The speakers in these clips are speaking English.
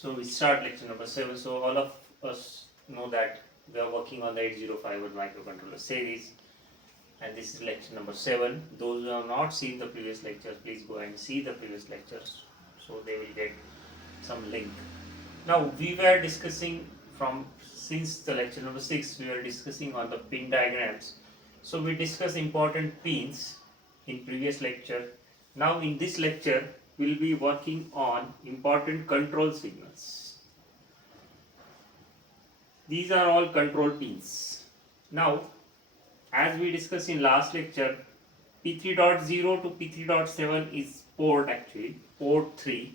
So we start lecture number 7. So all of us know that we are working on the 8051 microcontroller series, and this is lecture number 7. Those who have not seen the previous lectures, please go and see the previous lectures so they will get some link. Now we were discussing from since the lecture number 6 we were discussing on the pin diagrams. So we discussed important pins in previous lecture. Now in this lecture we will be working on important control signals. These are all control pins. Now as we discussed in last lecture, P3.0 to P3.7 is port, actually port 3,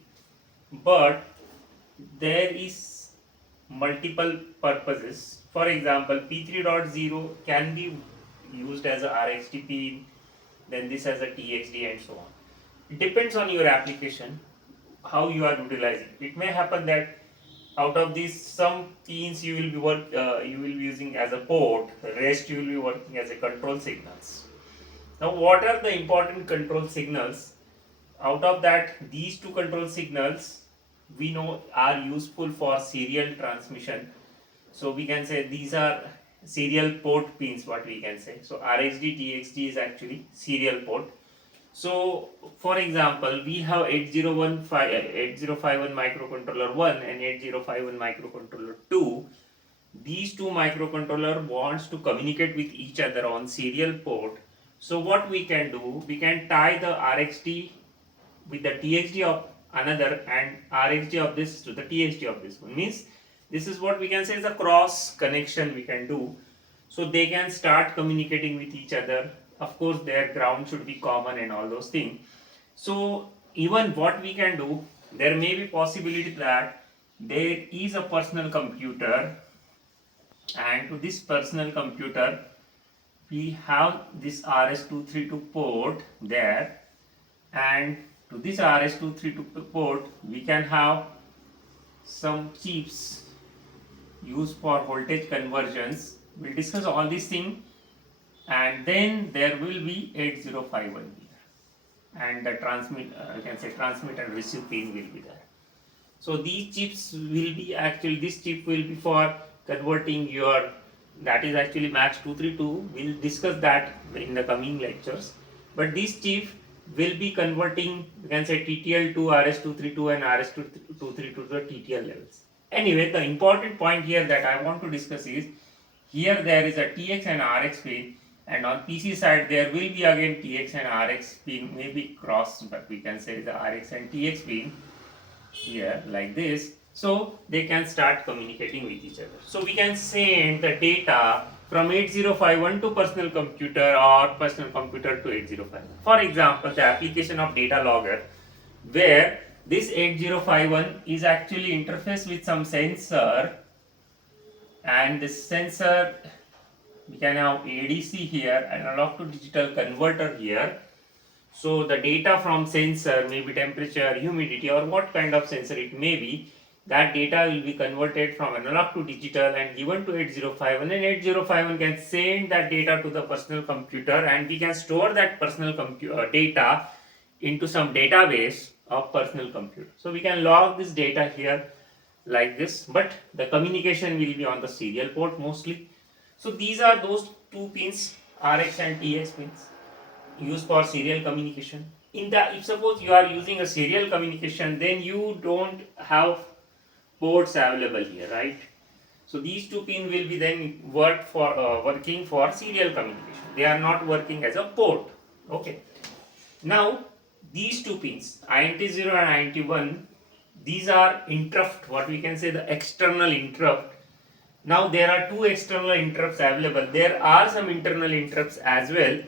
but there is multiple purposes. For example, P3.0 can be used as a RxD pin, then this as a TXD and so on. It depends on your application, how you are utilizing. It may happen that out of these some pins you will be using as a port, rest you will be working as a control signals. Now what are the important control signals? Out of that, these two control signals we know are useful for serial transmission. So we can say these are serial port pins, what we can say. So RxD, TXD is actually serial port. So for example, we have 8051 microcontroller 1 and 8051 microcontroller 2. These two microcontroller wants to communicate with each other on serial port. So what we can do, we can tie the RxD with the TXD of another and RxD of this to the TXD of this one. Means this is what we can say is a cross connection we can do. So they can start communicating with each other. Of course their ground should be common and all those things. So even what we can do, there may be possibility that there is a personal computer, and to this personal computer we have this RS232 port there, and to this RS232 port we can have some chips used for voltage conversions. We'll discuss all these things, and then there will be 8051 here, and the transmit you can say transmit and receive pin will be there. So these chips will be actually, this chip will be for converting your, that is actually max 232. We'll discuss that in the coming lectures, but this chip will be converting, you can say TTL to RS232 and RS232 to the TTL levels. Anyway, the important point here that I want to discuss is, here there is a TX and RX pin, and on PC side there will be again TX and RX pin, maybe cross, but we can say the RX and TX pin here like this. So they can start communicating with each other. So we can send the data from 8051 to personal computer or personal computer to 8051. For example, the application of data logger, where this 8051 is actually interfaced with some sensor, and this sensor we can have ADC here, analog to digital converter here. So the data from sensor, maybe temperature, humidity, or what kind of sensor it may be, that data will be converted from analog to digital and given to 8051, and 8051 can send that data to the personal computer, and we can store that personal data into some database of personal computer. So we can log this data here like this, but the communication will be on the serial port mostly. So these are those two pins, RX and TX pins, used for serial communication. In the, if suppose you are using a serial communication, then you don't have ports available here, right? So these two pins will be then working for serial communication. They are not working as a port. Okay. Now these two pins, INT0 and INT1, these are interrupt, what we can say the external interrupt. Now there are two external interrupts available. There are some internal interrupts as well.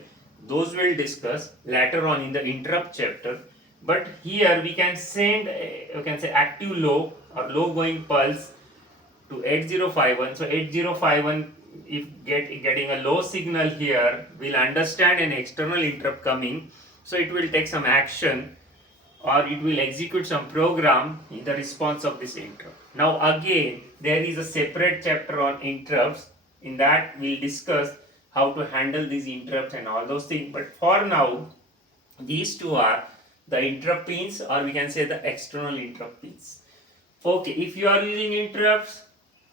Those we'll discuss later on in the interrupt chapter. But here we can send, you can say active low or low going pulse to 8051. So 8051, if getting a low signal here, will understand an external interrupt coming. So it will take some action, or it will execute some program in the response of this interrupt. Now again, there is a separate chapter on interrupts. In that we'll discuss how to handle these interrupts and all those things. But for now, these two are the interrupt pins, or we can say the external interrupt pins. Okay, if you are using interrupts,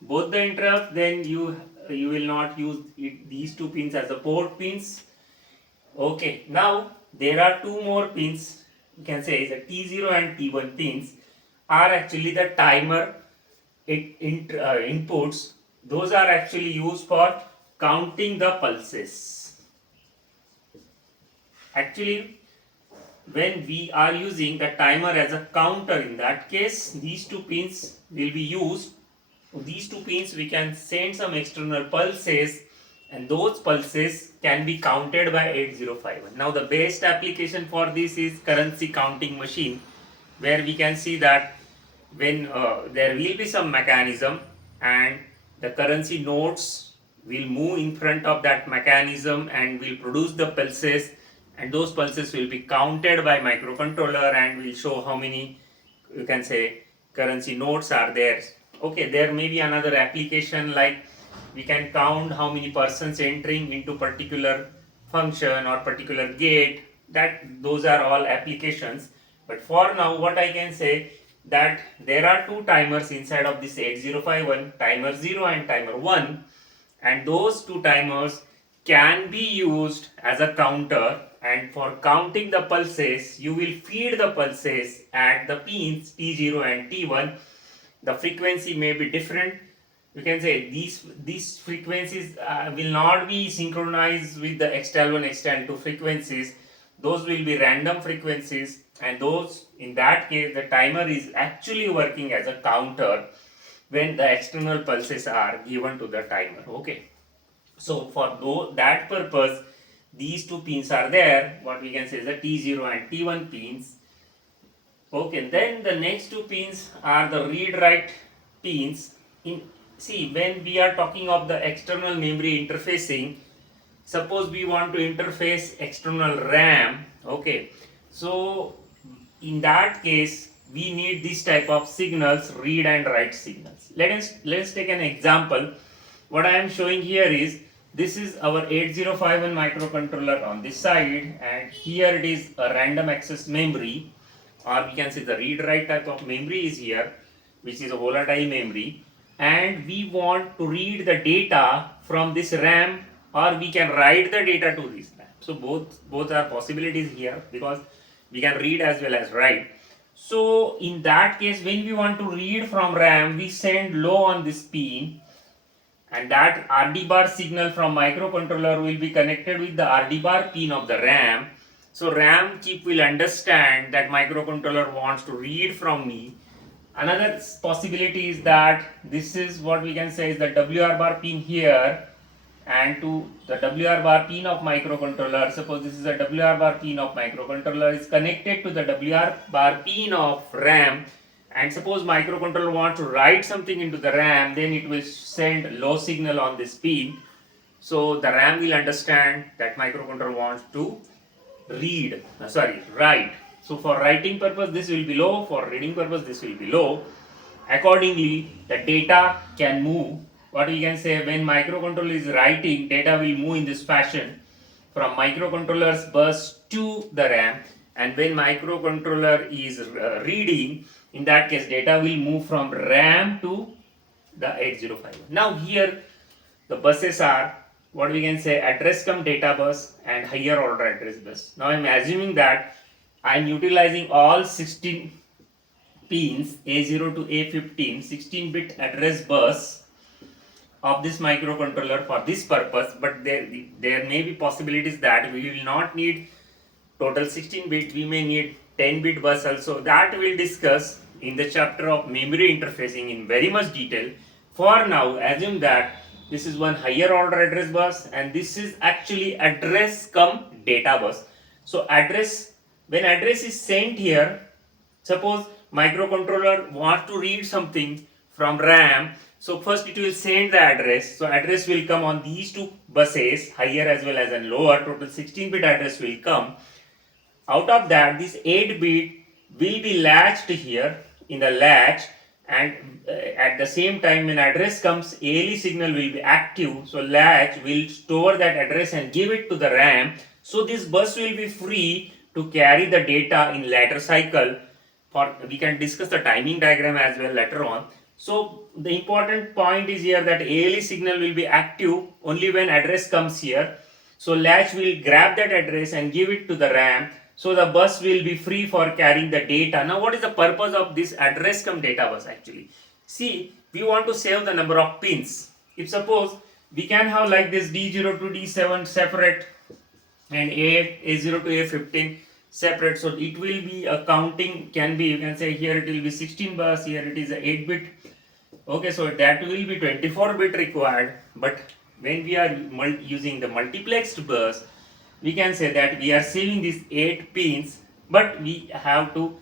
both the interrupts, then you will not use these two pins as the port pins. Okay, now there are two more pins. You can say the T0 and T1 pins are actually the timer inputs. Those are actually used for counting the pulses. Actually, when we are using the timer as a counter, in that case these two pins will be used. These two pins we can send some external pulses, and those pulses can be counted by 8051. Now the best application for this is currency counting machine, where we can see that when there will be some mechanism and the currency notes will move in front of that mechanism and will produce the pulses, and those pulses will be counted by microcontroller and will show how many, you can say, currency notes are there. Okay, there may be another application like we can count how many persons entering into particular function or particular gate. That those are all applications, but for now what I can say, that there are two timers inside of this 8051, timer 0 and timer 1, and those two timers can be used as a counter, and for counting the pulses you will feed the pulses at the pins T0 and T1. The frequency may be different. You can say these frequencies will not be synchronized with the external external frequencies. Those will be random frequencies, and those, in that case, the timer is actually working as a counter when the external pulses are given to the timer. Okay, so for that purpose these two pins are there, what we can say is the T0 and T1 pins. Okay, then the next two pins are the read write pins. In See, when we are talking of the external memory interfacing, suppose we want to interface external RAM. Okay, so in that case we need this type of signals, read and write signals. Let's take an example. What I am showing here is, this is our 8051 microcontroller on this side, and here it is a random access memory, or we can say the read write type of memory is here, which is a volatile memory, and we want to read the data from this RAM, or we can write the data to this RAM. So both are possibilities here, because we can read as well as write. So in that case, when we want to read from RAM, we send low on this pin, and that RD bar signal from microcontroller will be connected with the RD bar pin of the RAM. So RAM chip will understand that microcontroller wants to read from me. Another possibility is that this is what we can say is the WR bar pin here, and to the WR bar pin of microcontroller, suppose this is a WR bar pin of microcontroller is connected to the WR bar pin of RAM, and suppose microcontroller wants to write something into the RAM, then it will send low signal on this pin. So the RAM will understand that microcontroller wants to write. So for writing purpose this will be low, for reading purpose this will be low. Accordingly, the data can move. What we can say, when microcontroller is writing, data will move in this fashion from microcontroller's bus to the RAM, and when microcontroller is reading, in that case data will move from RAM to the 8051. Now here the buses are, what we can say, address cum data bus and higher order address bus. Now I am assuming that I am utilizing all 16 pins A0 to A15, 16-bit address bus of this microcontroller for this purpose, but there may be possibilities that we will not need total 16-bit, we may need 10-bit bus also. That we'll discuss in the chapter of memory interfacing in very much detail. For now, assume that this is one higher order address bus, and this is actually address cum data bus. So when address is sent here, suppose microcontroller wants to read something from RAM, so first it will send the address. So address will come on these two buses, higher as well as a lower. Total 16-bit address will come. Out of that, this 8-bit will be latched here in the latch, and at the same time when address comes, ALE signal will be active. So latch will store that address and give it to the RAM. So this bus will be free to carry the data in later cycle we can discuss the timing diagram as well later on. So the important point is here that ALE signal will be active only when address comes here. So latch will grab that address and give it to the RAM. So the bus will be free for carrying the data. Now what is the purpose of this address come data bus actually? See, we want to save the number of pins. If suppose we can have like this D0 to D7 separate and A0 to A15 separate, so it will be a counting can be, you can say here it will be 16 bus, here it is a 8 bit. Okay, so that will be 24 bit required, but when we are using the multiplexed bus, we can say that we are saving these 8 pins, but we have to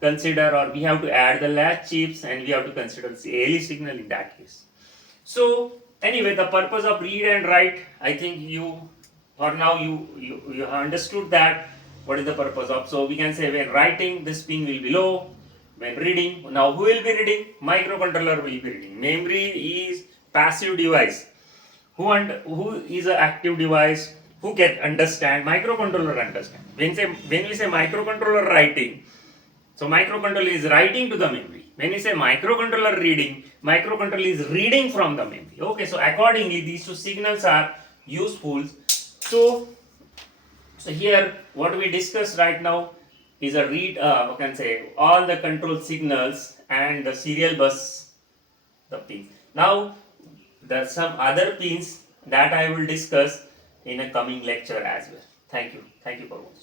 consider, or we have to add the latch chips, and we have to consider the ALE signal in that case. So anyway, the purpose of read and write, I think you, or now you have understood that what is the purpose of. So we can say when writing, this pin will be low. When reading, now who will be reading? Microcontroller will be reading. Memory is passive device. Who is an active device? Who can understand? Microcontroller understand. When we say microcontroller writing, so microcontroller is writing to the memory. When we say microcontroller reading, microcontroller is reading from the memory. Okay, so accordingly these two signals are useful. So here what we discussed right now is a read, you can say all the control signals and the serial bus, the pins. Now there's some other pins that I will discuss in a coming lecture as well. Thank you for watching.